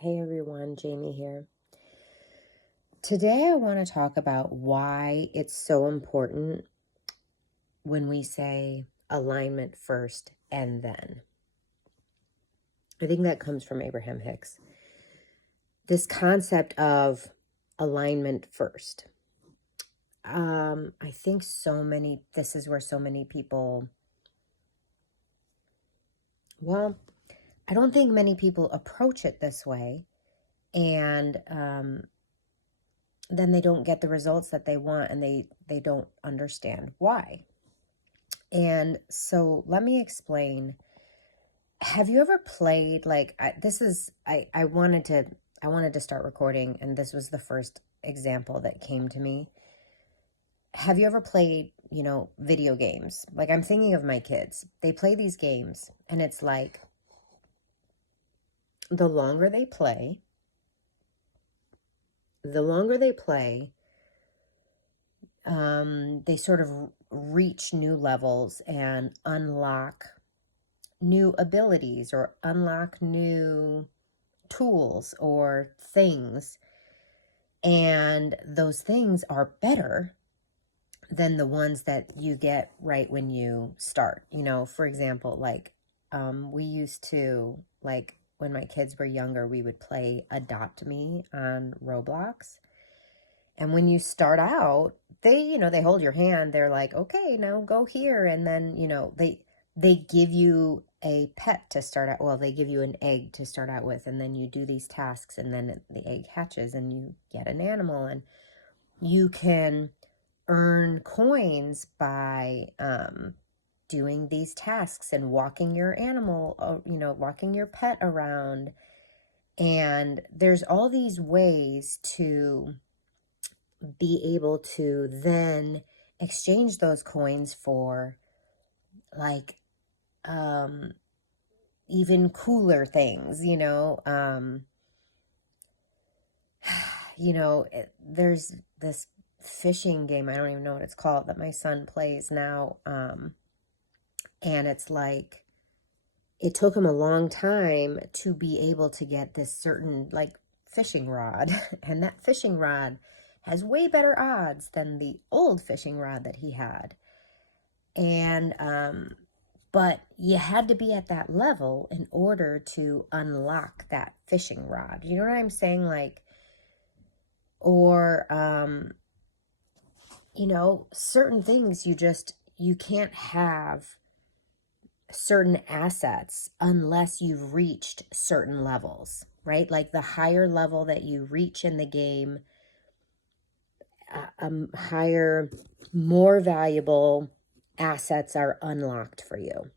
Hey everyone, Jamie here. Today I want to talk about why it's so important when we say alignment first and then. I think that comes from Abraham-Hick. This concept of alignment first. I think this is where so many people, I don't think many people approach it this way, and then they don't get the results that they want, and they don't understand why. And so let me explain. Have you ever played I wanted to start recording, and this was the first example that came to me. Have you ever played, video games? Like, I'm thinking of my kids. They play these games, and it's like the longer they play, they sort of reach new levels and unlock new abilities or unlock new tools or things. And those things are better than the ones that you get right when you start. For example, we used to, when my kids were younger, we would play Adopt Me on Roblox. And when you start out, they hold your hand. They're like, okay, now go here. And then, they give you a pet to start out. Well, they give you an egg to start out with. And then you do these tasks, and then the egg hatches and you get an animal. And you can earn coins by doing these tasks and walking your animal, walking your pet around. And there's all these ways to be able to then exchange those coins for even cooler things, there's this fishing game, I don't even know what it's called, that my son plays now. And it's like, it took him a long time to be able to get this certain fishing rod. And that fishing rod has way better odds than the old fishing rod that he had. And, but you had to be at that level in order to unlock that fishing rod. You know what I'm saying? Certain things you can't have certain assets unless you've reached certain levels, right? Like the higher level that you reach in the game, higher, more valuable assets are unlocked for you.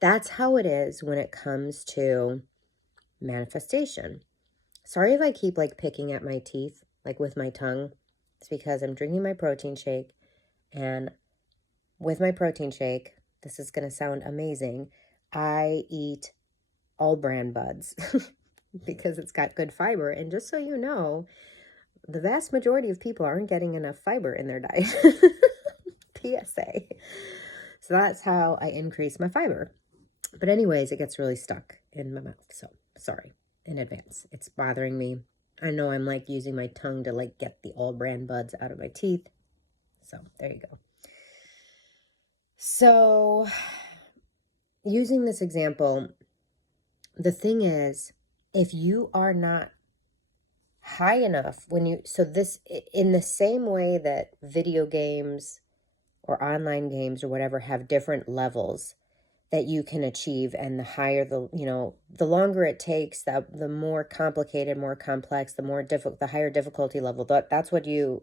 That's how it is when it comes to manifestation. Sorry if I keep picking at my teeth, with my tongue. It's because I'm drinking my protein shake, and with my protein shake, this is going to sound amazing, I eat all brand buds because it's got good fiber. And just so you know, the vast majority of people aren't getting enough fiber in their diet. PSA. So that's how I increase my fiber. But anyways, it gets really stuck in my mouth. So sorry in advance. It's bothering me. I know I'm using my tongue to get the all brand buds out of my teeth. So there you go. So using this example, the thing is, if you are not high enough in the same way that video games or online games or whatever have different levels that you can achieve, and the higher the longer it takes, the more complicated, more complex, the higher difficulty level. That's what the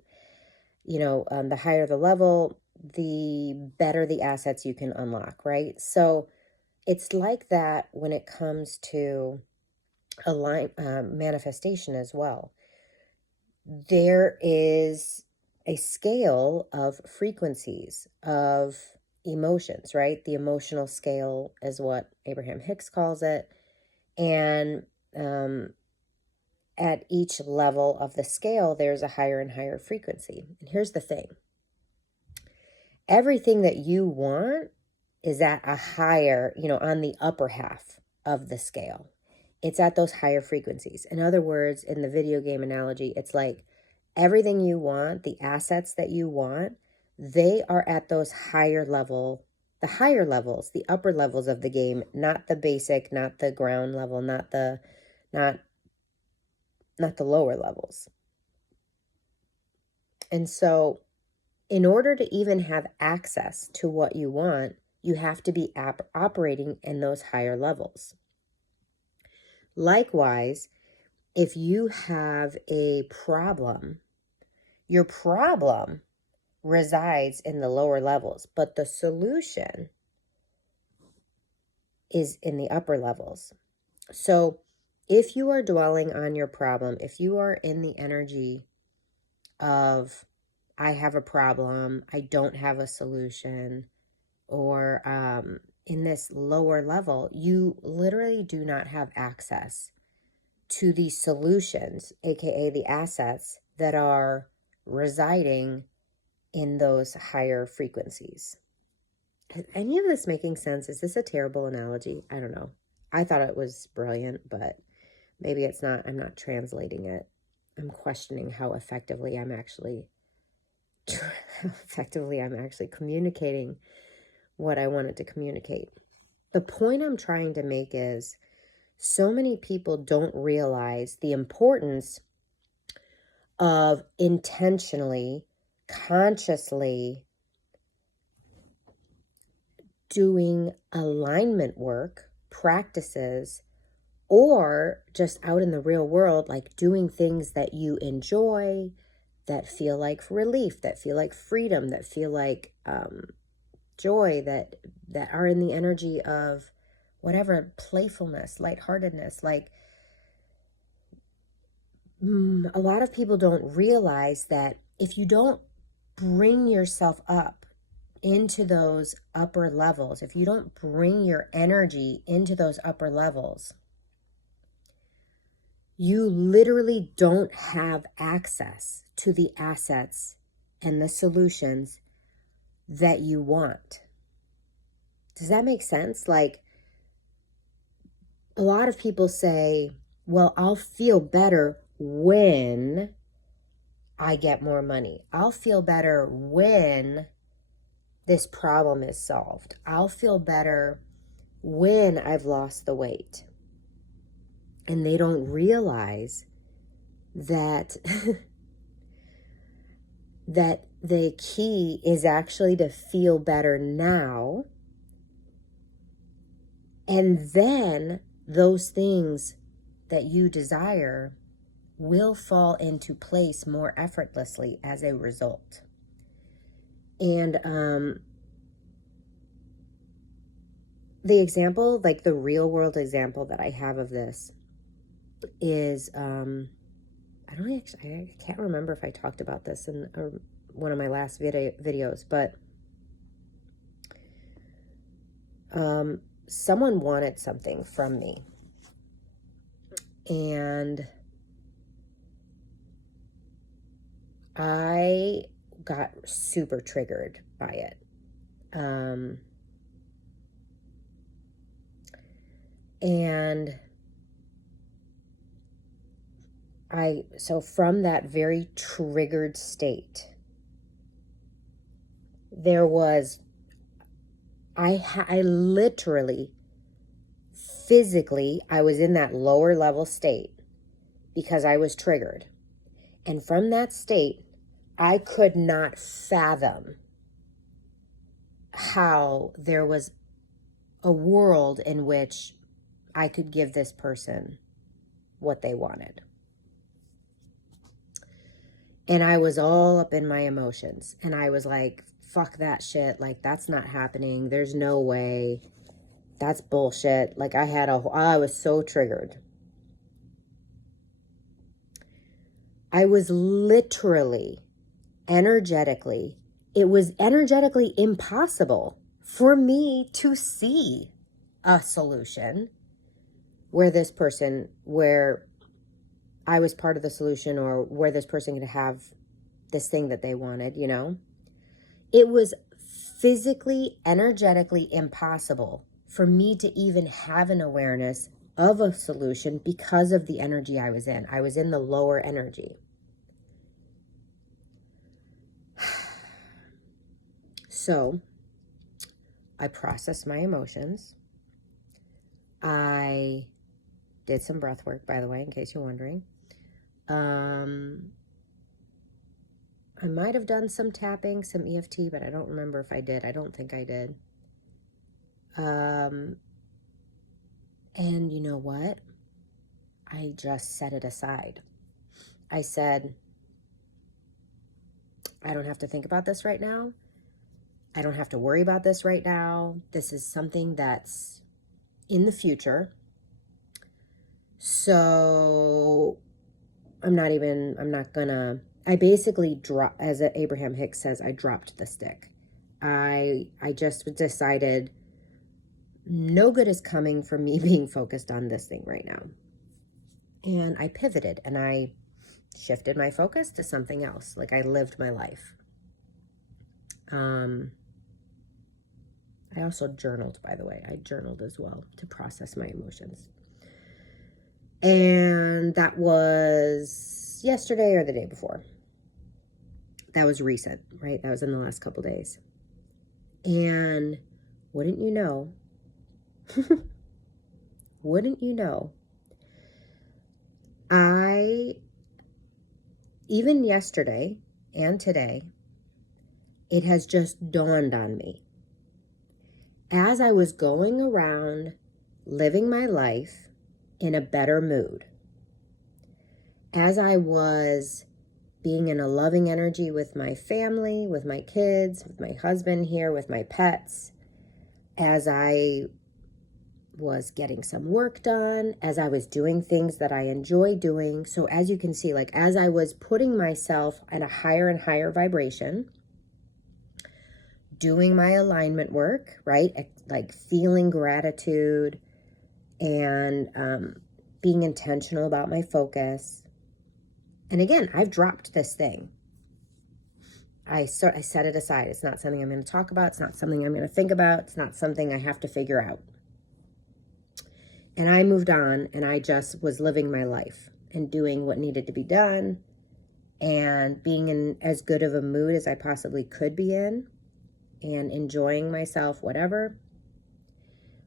higher the level, the better the assets you can unlock, right? So it's like that when it comes to manifestation as well. There is a scale of frequencies of emotions, right? The emotional scale is what Abraham-Hick calls it. And at each level of the scale, there's a higher and higher frequency. And here's the thing. Everything that you want is at a higher, on the upper half of the scale. it's at those higher frequencies. In other words, in the video game analogy, it's like everything you want, the assets that you want, they are at those higher level, the higher levels, the upper levels of the game, not the basic, not the ground level, not the lower levels. And so in order to even have access to what you want, you have to be operating in those higher levels. Likewise, if you have a problem, your problem resides in the lower levels, but the solution is in the upper levels. So if you are dwelling on your problem, if you are in the energy of, I have a problem, I don't have a solution, or in this lower level, you literally do not have access to the solutions, aka the assets that are residing in those higher frequencies. Is any of this making sense? Is this a terrible analogy? I don't know. I thought it was brilliant, but maybe it's not. I'm not translating it. I'm questioning how effectively I'm actually communicating what I wanted to communicate. The point I'm trying to make is so many people don't realize the importance of intentionally, consciously doing alignment work, practices, or just out in the real world, like doing things that you enjoy, that feel like relief, that feel like freedom, that feel like joy, that are in the energy of whatever, playfulness, lightheartedness. Like a lot of people don't realize that if you don't bring yourself up into those upper levels, if you don't bring your energy into those upper levels, you literally don't have access to the assets and the solutions that you want. Does that make sense? Like, a lot of people say, well, I'll feel better when I get more money. I'll feel better when this problem is solved. I'll feel better when I've lost the weight. And they don't realize that that the key is actually to feel better now. And then those things that you desire will fall into place more effortlessly as a result. And the example, like the real world example that I have of this is, I can't remember if I talked about this in one of my last videos, but someone wanted something from me, and I got super triggered by it. And so from that very triggered state, there was, I literally, physically, I was in that lower level state because I was triggered. And from that state, I could not fathom how there was a world in which I could give this person what they wanted. And I was all up in my emotions. And I was like, fuck that shit. Like, that's not happening. There's no way. That's bullshit. Like, I was so triggered. I was literally, it was energetically impossible for me to see a solution where I was part of the solution, or where this person could have this thing that they wanted, you know? It was physically, energetically impossible for me to even have an awareness of a solution because of the energy I was in. I was in the lower energy. So I processed my emotions. I did some breath work, by the way, in case you're wondering. I might have done some tapping, some EFT, but I don't remember if I did. I don't think I did. And you know what? I just set it aside. I said, I don't have to think about this right now. I don't have to worry about this right now. This is something that's in the future. So I basically as Abraham-Hick says, I dropped the stick. I just decided no good is coming from me being focused on this thing right now. And I pivoted and I shifted my focus to something else. Like I lived my life. I also journaled, by the way. I journaled as well to process my emotions. And that was yesterday or the day before. That was recent, right? That was in the last couple days. And wouldn't you know, even yesterday and today, it has just dawned on me. As I was going around living my life in a better mood, as I was being in a loving energy with my family, with my kids, with my husband here, with my pets, as I was getting some work done, as I was doing things that I enjoy doing. So as you can see, like as I was putting myself at a higher and higher vibration, doing my alignment work, right? Like feeling gratitude and being intentional about my focus. And again, I've dropped this thing. I set it aside. It's not something I'm going to talk about. It's not something I'm going to think about. It's not something I have to figure out. And I moved on and I just was living my life and doing what needed to be done and being in as good of a mood as I possibly could be in and enjoying myself, whatever.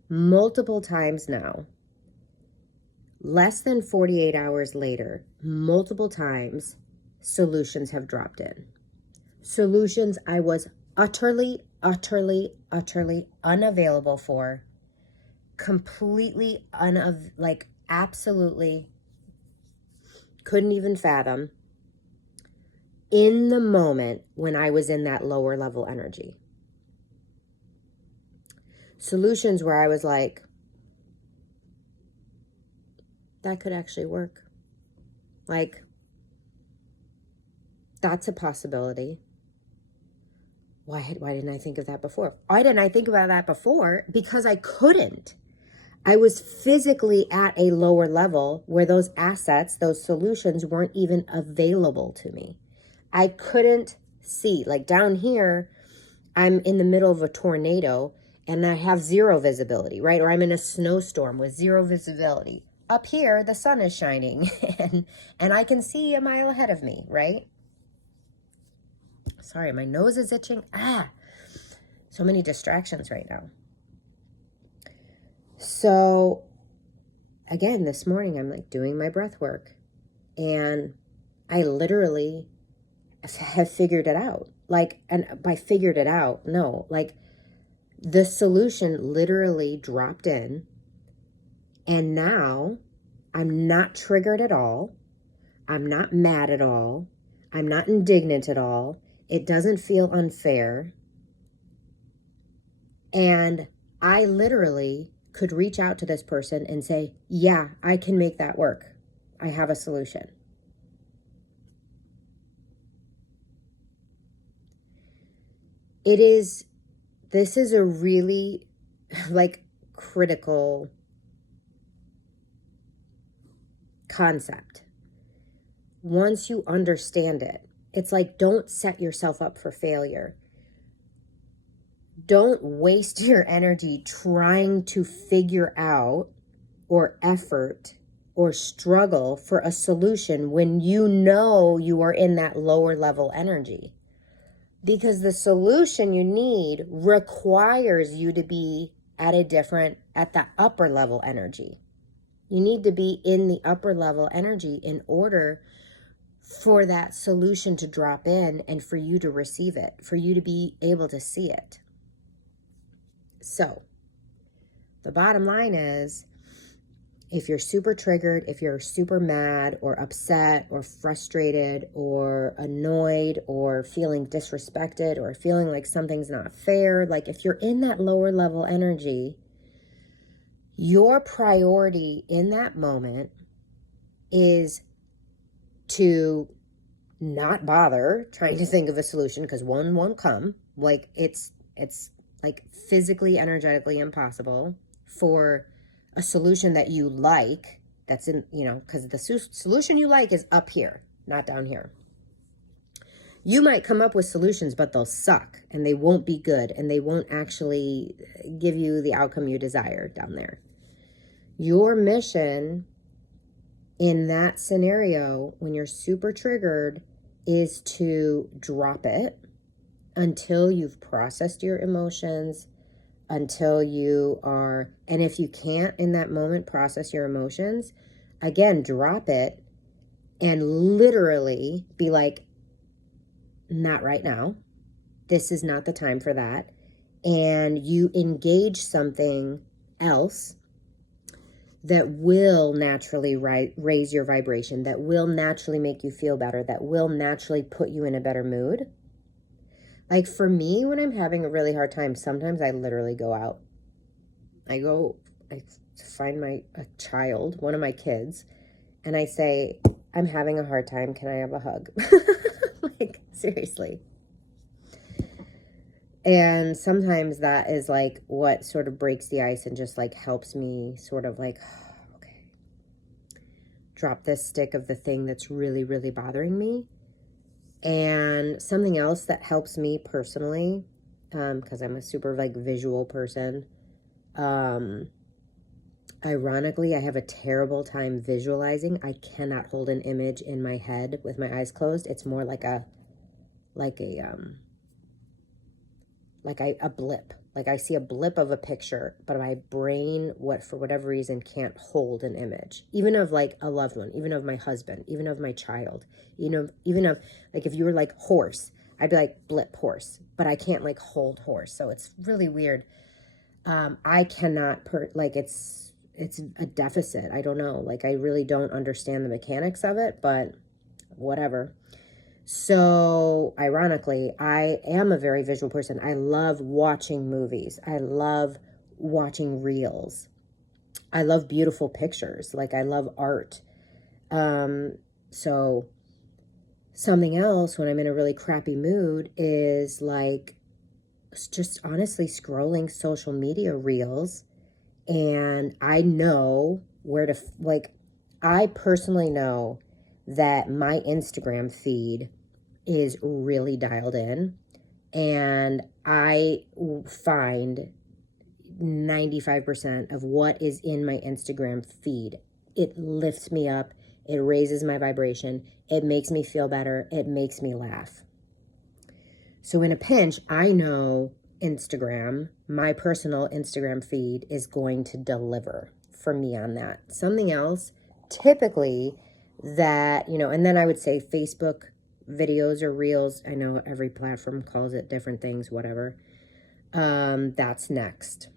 Multiple times now, less than 48 hours later, multiple times, solutions have dropped in. Solutions I was utterly unavailable for, completely absolutely couldn't even fathom in the moment when I was in that lower level energy. Solutions where I was like, that could actually work. Like, that's a possibility. Why didn't I think of that before? Why didn't I think about that before? Because I couldn't. I was physically at a lower level where those assets, those solutions weren't even available to me. I couldn't see. Like down here, I'm in the middle of a tornado and I have zero visibility, right? Or I'm in a snowstorm with zero visibility. Up here, the sun is shining and I can see a mile ahead of me, right? Sorry, my nose is itching. So many distractions right now. So again, this morning, I'm like doing my breath work and I literally have figured it out. Like, and by figured it out, no, like the solution literally dropped in and now I'm not triggered at all. I'm not mad at all. I'm not indignant at all. It doesn't feel unfair. And I literally could reach out to this person and say, yeah, I can make that work. I have a solution. This is a really critical concept. Once you understand it, it's like, don't set yourself up for failure. Don't waste your energy trying to figure out or effort or struggle for a solution when you know you are in that lower level energy. Because the solution you need requires you to be at the upper level energy. You need to be in the upper level energy in order for that solution to drop in and for you to receive it, for you to be able to see it. So, the bottom line is, if you're super triggered, if you're super mad or upset or frustrated or annoyed or feeling disrespected or feeling like something's not fair, like if you're in that lower level energy, your priority in that moment is to not bother trying to think of a solution, because one won't come. Like it's like physically, energetically impossible for a solution that you like, that's in, because the solution you like is up here, not down here. You might come up with solutions, but they'll suck and they won't be good and they won't actually give you the outcome you desire down there. Your mission in that scenario, when you're super triggered, is to drop it until you've processed your emotions, until you are, and if you can't in that moment process your emotions, again, drop it and literally be like, not right now. This is not the time for that. And you engage something else that will naturally raise your vibration, that will naturally make you feel better, that will naturally put you in a better mood. Like for me, when I'm having a really hard time, sometimes I literally go out. I find a child, one of my kids, and I say, I'm having a hard time. Can I have a hug? Like, seriously. And sometimes that is like what sort of breaks the ice and just like helps me sort of like, okay, drop this stick of the thing that's really, really bothering me. And something else that helps me personally, because I'm a super like visual person, ironically, I have a terrible time visualizing. I cannot hold an image in my head with my eyes closed. It's more like a blip. Like I see a blip of a picture, but my brain, for whatever reason, can't hold an image, even of like a loved one, even of my husband, even of my child, even of like, if you were like horse, I'd be like blip horse, but I can't like hold horse. So it's really weird. I cannot it's a deficit. I don't know. Like I really don't understand the mechanics of it, but whatever. So ironically, I am a very visual person. I love watching movies. I love watching reels. I love beautiful pictures. Like I love art. So something else when I'm in a really crappy mood is like just honestly scrolling social media reels. And I know where to, I personally know that my Instagram feed is really dialed in, and I find 95% of what is in my Instagram feed, it lifts me up, it raises my vibration, it makes me feel better, it makes me laugh. So in a pinch, I know Instagram, my personal Instagram feed, is going to deliver for me on that. Something else, typically, that, and then I would say Facebook videos or reels. I know every platform calls it different things, whatever. That's next.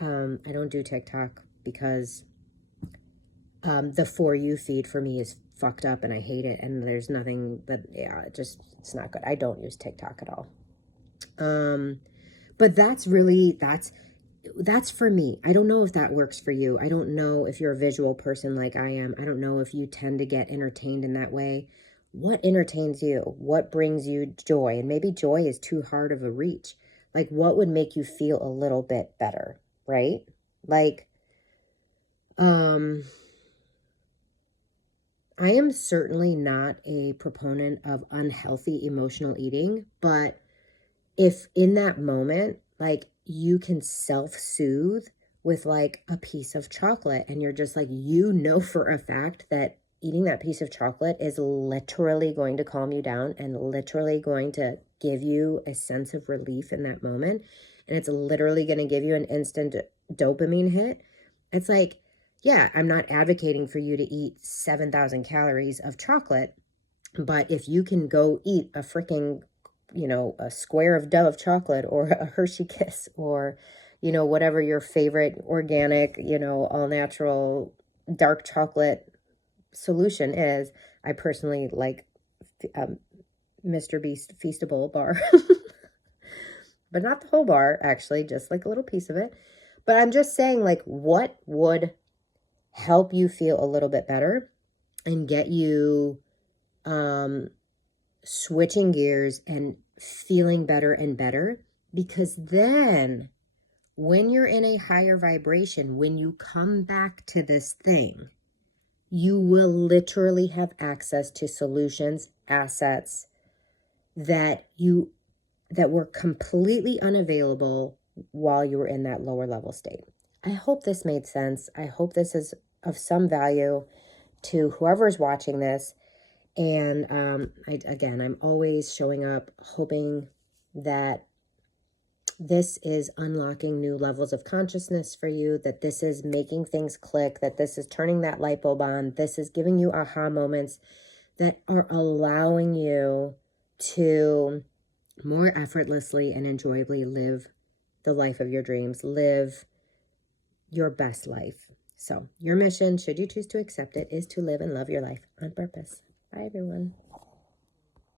I don't do TikTok because the For You feed for me is fucked up and I hate it, and there's nothing that, it's not good. I don't use TikTok at all. But that's for me. I don't know if that works for you. I don't know if you're a visual person like I am. I don't know if you tend to get entertained in that way. What entertains you? What brings you joy? And maybe joy is too hard of a reach. Like, what would make you feel a little bit better, right? Like, I am certainly not a proponent of unhealthy emotional eating, but if in that moment, like, you can self-soothe with like a piece of chocolate, and you're just like, you know for a fact that eating that piece of chocolate is literally going to calm you down and literally going to give you a sense of relief in that moment. And it's literally going to give you an instant dopamine hit. It's like, yeah, I'm not advocating for you to eat 7,000 calories of chocolate, but if you can go eat a freaking, a square of Dove chocolate or a Hershey Kiss or, whatever your favorite organic, all natural dark chocolate solution is. I personally like Mr. Beast Feastable bar, but not the whole bar, actually, just like a little piece of it. But I'm just saying, like, what would help you feel a little bit better and get you switching gears and feeling better and better? Because then when you're in a higher vibration, when you come back to this thing, you will literally have access to solutions, assets that were completely unavailable while you were in that lower level state. I hope this made sense. I hope this is of some value to whoever's watching this. And I'm always showing up hoping that this is unlocking new levels of consciousness for you, that this is making things click, that this is turning that light bulb on, this is giving you aha moments that are allowing you to more effortlessly and enjoyably live the life of your dreams, live your best life. So your mission, should you choose to accept it, is to live and love your life on purpose. Bye, everyone.